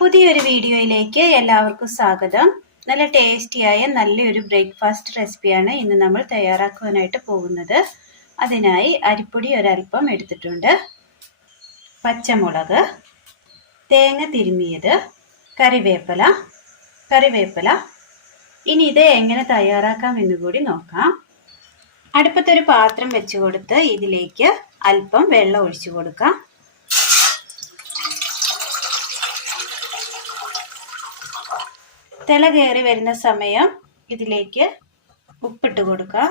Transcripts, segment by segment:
പുതിയൊരു വീഡിയോയിലേക്ക് എല്ലാവർക്കും സ്വാഗതം. നല്ല ടേസ്റ്റിയായ നല്ലൊരു ബ്രേക്ക്ഫാസ്റ്റ് റെസിപ്പിയാണ് ഇന്ന് നമ്മൾ തയ്യാറാക്കുവാനായിട്ട് പോകുന്നത്. അതിനായി അരിപ്പൊടി ഒരൽപ്പം എടുത്തിട്ടുണ്ട്, പച്ചമുളക്, തേങ്ങ തിരുമ്മിയത്, കറിവേപ്പില. ഇനി ഇത് എങ്ങനെ തയ്യാറാക്കാം എന്ന് കൂടി നോക്കാം. അടുപ്പത്തൊരു പാത്രം വെച്ച് കൊടുത്ത് ഇതിലേക്ക് അല്പം വെള്ളം ഒഴിച്ചു കൊടുക്കാം. തിള കയറി വരുന്ന സമയം ഇതിലേക്ക് ഉപ്പിട്ട് കൊടുക്കാം.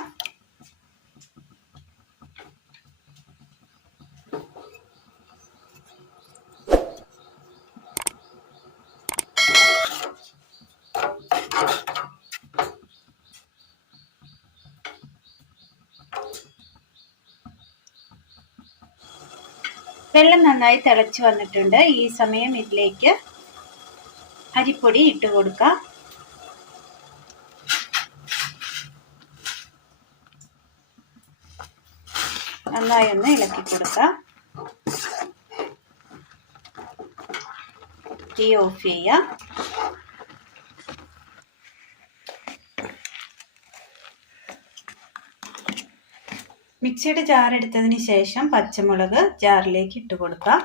വെള്ളം നന്നായി തിളച്ചു വന്നിട്ടുണ്ട്. ഈ സമയം ഇതിലേക്ക് അരിപ്പൊടി ഇട്ട് കൊടുക്കാം. നന്നായി ഒന്ന് ഇളക്കി കൊടുക്കാം. തീ ഓഫ് ചെയ്യാം. മിക്സിയുടെ ജാർ എടുത്തതിന് ശേഷം പച്ചമുളക് ജാറിലേക്ക് ഇട്ട് കൊടുക്കാം.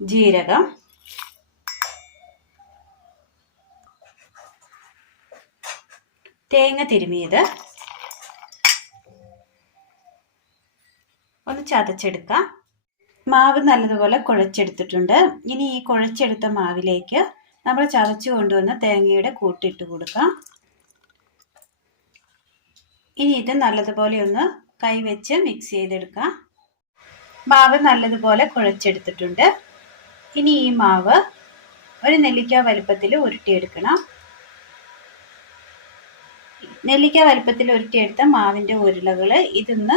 ജീരകം, തേങ്ങ തിരുമിയത് ഒന്ന് ചതച്ചെടുക്കാം. മാവ് നല്ലതുപോലെ കുഴച്ചെടുത്തിട്ടുണ്ട്. ഇനി ഈ കുഴച്ചെടുത്ത മാവിലേക്ക് നമ്മൾ ചതച്ചു കൊണ്ടുവന്ന തേങ്ങയുടെ കൂട്ടിട്ട് കൊടുക്കാം. ഇനി ഇത് നല്ലതുപോലെ ഒന്ന് കൈവച്ച് മിക്സ് ചെയ്തെടുക്കാം. മാവ് നല്ലതുപോലെ കുഴച്ചെടുത്തിട്ടുണ്ട്. ഇനി ഈ മാവ് ഒരു നെല്ലിക്ക വലുപ്പത്തിൽ ഉരുട്ടിയെടുക്കണം. നെല്ലിക്ക വലുപ്പത്തിൽ ഉരുട്ടിയെടുത്ത മാവിൻ്റെ ഉരുളകൾ ഇതൊന്ന്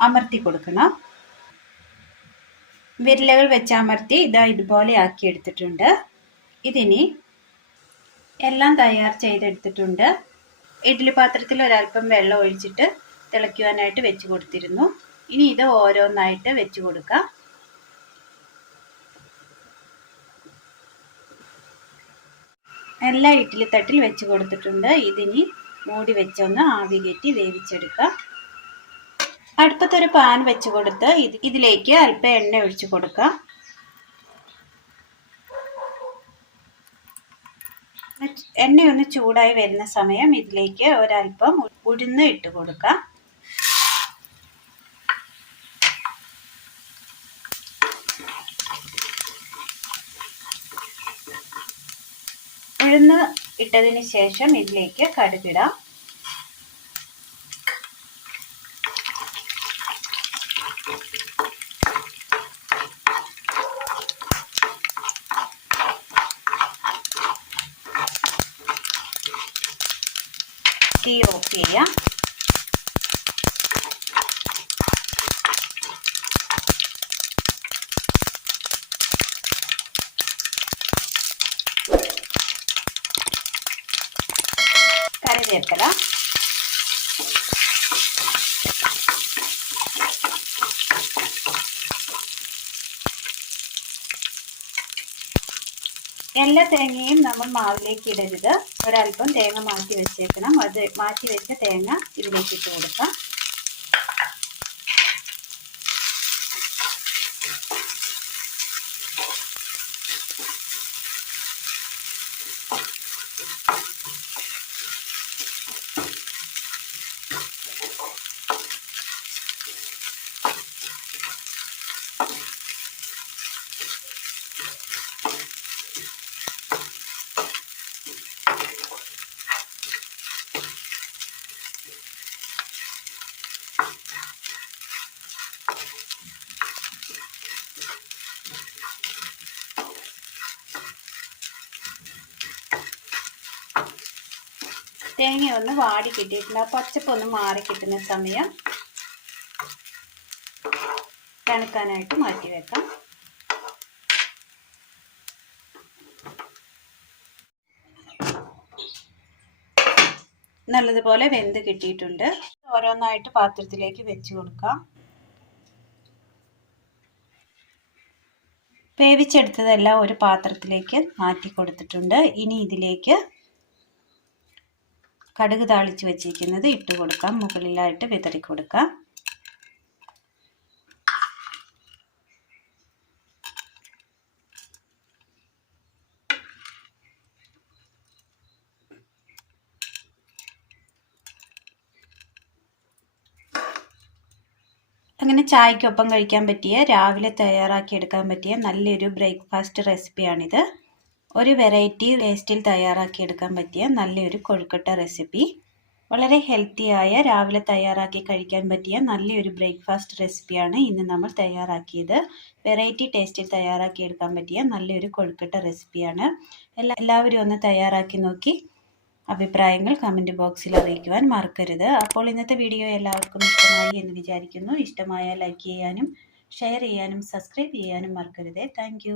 അമർത്തി കൊടുക്കണം. വിരലുകൾ വെച്ച് അമർത്തി ഇതുപോലെ ആക്കി എടുത്തിട്ടുണ്ട്. ഇതിനി എല്ലാം തയ്യാർ ചെയ്തെടുത്തിട്ടുണ്ട്. ഇഡ്ഡലി പാത്രത്തിൽ ഒരൽപ്പം വെള്ളം ഒഴിച്ചിട്ട് തിളയ്ക്കുവാനായിട്ട് വെച്ച് കൊടുത്തിരുന്നു. ഇനി ഇത് ഓരോന്നായിട്ട് വെച്ച് കൊടുക്കാം. എല്ലാ ഇഡ്ഡലി തട്ടിൽ വെച്ച് കൊടുത്തിട്ടുണ്ട്. ഇതിനി മൂടി വെച്ചൊന്ന് ആവി കയറ്റി വേവിച്ചെടുക്കാം. അടുപ്പത്തൊരു പാൻ വെച്ച് കൊടുത്ത് ഇതിലേക്ക് അല്പം എണ്ണ ഒഴിച്ചു കൊടുക്കാം. എണ്ണയൊന്ന് ചൂടായി വരുന്ന സമയം ഇതിലേക്ക് ഒരൽപ്പം ഉഴുന്ന് ഇട്ട് കൊടുക്കാം. ഉഴുന്ന് ഇട്ടതിന് ശേഷം ഇതിലേക്ക് കടുകിടാം. തീ ഓഫ് ചെയ്യാം. കറിവേപ്പില, എല്ലാ തേങ്ങയും നമ്മൾ മാവിലേക്ക് ഇടരുത്. ഒരൽപ്പം തേങ്ങ മാറ്റി വെച്ചേക്കണം. അത് മാറ്റി വെച്ച തേങ്ങ ഇതിലേക്ക് ഇട്ട് കൊടുക്കാം. തേങ്ങ ഒന്ന് വാടി കിട്ടിയിട്ടുണ്ട്. ആ പച്ചപ്പൊന്ന് മാറി കിട്ടുന്ന സമയം തണുക്കാനായിട്ട് മാറ്റി വെക്കാം. നല്ലതുപോലെ വെന്ത് കിട്ടിയിട്ടുണ്ട്. ഓരോന്നായിട്ട് പാത്രത്തിലേക്ക് വെച്ച് കൊടുക്കാം. വേവിച്ചെടുത്തതെല്ലാം ഒരു പാത്രത്തിലേക്ക് മാറ്റി കൊടുത്തിട്ടുണ്ട്. ഇനി ഇതിലേക്ക് കടുക് താളിച്ച് വെച്ചിരിക്കുന്നത് ഇട്ട് കൊടുക്കാം. മുകളിലായിട്ട് വിതറി കൊടുക്കാം. അങ്ങനെ ചായക്കൊപ്പം കഴിക്കാൻ പറ്റിയ, രാവിലെ തയ്യാറാക്കി എടുക്കാൻ പറ്റിയ നല്ലൊരു ബ്രേക്ക്ഫാസ്റ്റ് റെസിപ്പിയാണിത്. ഒരു വെറൈറ്റി ടേസ്റ്റിൽ തയ്യാറാക്കി എടുക്കാൻ പറ്റിയ നല്ലൊരു കൊഴുക്കട്ട റെസിപ്പി. വളരെ ഹെൽത്തിയായ, രാവിലെ തയ്യാറാക്കി കഴിക്കാൻ പറ്റിയ നല്ലൊരു ബ്രേക്ക്ഫാസ്റ്റ് റെസിപ്പിയാണ് ഇന്ന് നമ്മൾ തയ്യാറാക്കിയത്. വെറൈറ്റി ടേസ്റ്റിൽ തയ്യാറാക്കി എടുക്കാൻ പറ്റിയ നല്ലൊരു കൊഴുക്കട്ട റെസിപ്പിയാണ്. എല്ലാവരും ഒന്ന് തയ്യാറാക്കി നോക്കി അഭിപ്രായങ്ങൾ കമൻറ്റ് ബോക്സിൽ അറിയിക്കുവാൻ മറക്കരുത്. അപ്പോൾ ഇന്നത്തെ വീഡിയോ എല്ലാവർക്കും ഇഷ്ടമായി എന്ന് വിചാരിക്കുന്നു. ഇഷ്ടമായാൽ ലൈക്ക് ചെയ്യാനും ഷെയർ ചെയ്യാനും സബ്സ്ക്രൈബ് ചെയ്യാനും മറക്കരുത്. താങ്ക്